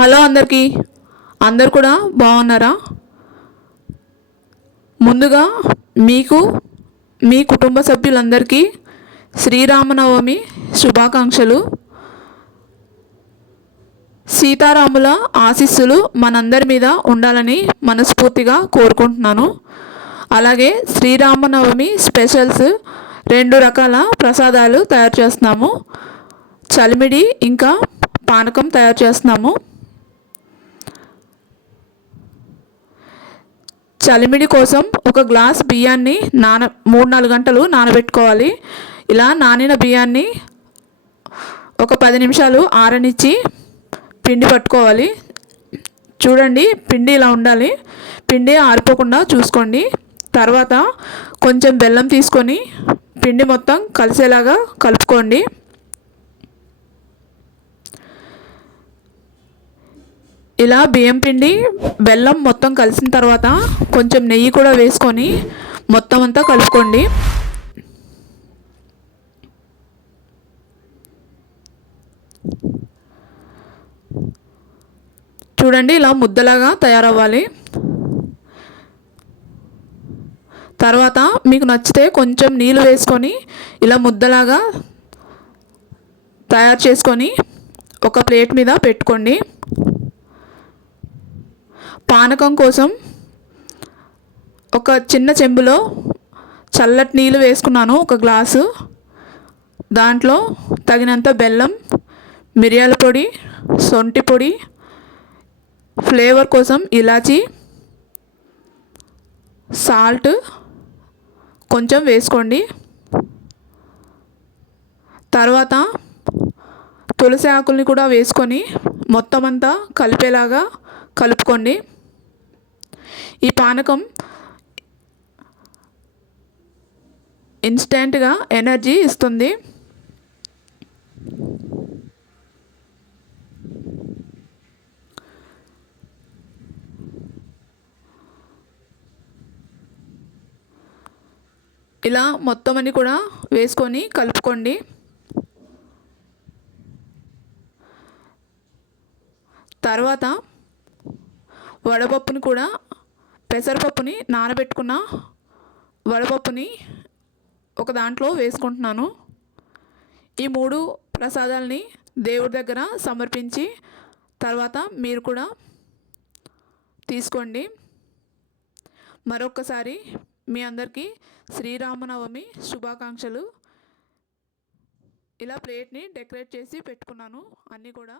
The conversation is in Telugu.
హలో అందరికీ. అందరు కూడా బాగున్నారా? ముందుగా మీకు మీ కుటుంబ సభ్యులందరికీ శ్రీరామనవమి శుభాకాంక్షలు. సీతారాముల ఆశీస్సులు మనందరి మీద ఉండాలని మనస్ఫూర్తిగా కోరుకుంటున్నాను. అలాగే శ్రీరామనవమి స్పెషల్స్ రెండు రకాల ప్రసాదాలు తయారు చేస్తున్నాము. చలిమిడి ఇంకా పానకం తయారు చేస్తున్నాము. చలిమిడి కోసం ఒక గ్లాస్ బియ్యాన్ని నాన మూడు నాలుగు గంటలు నానబెట్టుకోవాలి. ఇలా నానిన బియ్యాన్ని ఒక పది నిమిషాలు ఆరనిచ్చి పిండి పట్టుకోవాలి. చూడండి పిండి ఇలా ఉండాలి. పిండి ఆరిపోకుండా చూసుకోండి. తర్వాత కొంచెం బెల్లం తీసుకొని పిండి మొత్తం కలిసేలాగా కలుపుకోండి. ఇలా బియ్యం పిండి బెల్లం మొత్తం కలిసిన తర్వాత కొంచెం నెయ్యి కూడా వేసుకొని మొత్తం అంతా కలుపుకోండి. చూడండి ఇలా ముద్దలాగా తయారవ్వాలి. తర్వాత మీకు నచ్చితే కొంచెం నీళ్ళు వేసుకొని ఇలా ముద్దలాగా తయారు చేసుకొని ఒక ప్లేట్ మీద పెట్టుకోండి. పానకం కోసం ఒక చిన్న చెంబులో చల్లటి నీళ్ళు వేసుకున్నాను ఒక గ్లాసు. దాంట్లో తగినంత బెల్లం మిరియాల పొడి సొంటి పొడి ఫ్లేవర్ కోసం ఇలాచి సాల్ట్ కొంచెం వేసుకోండి. తర్వాత తులసి ఆకుల్ని కూడా వేసుకొని మొత్తం అంతా కలిపేలాగా కలుపుకోండి. ఈ పానకం ఇన్స్టెంట్గా ఎనర్జీ ఇస్తుంది. ఇలా మొత్తం అని కూడా వేసుకొని కలుపుకోండి. తర్వాత వడపప్పుని కూడా పెసరపప్పుని నానబెట్టుకున్న వడపప్పుని ఒక దాంట్లో వేసుకుంటున్నాను. ఈ మూడు ప్రసాదాలని దేవుడి దగ్గర సమర్పించి తర్వాత మీరు కూడా తీసుకోండి. మరొకసారి మీ అందరికీ శ్రీరామనవమి శుభాకాంక్షలు. ఇలా ప్లేట్ని డెకరేట్ చేసి పెట్టుకున్నాను అన్నీ కూడా.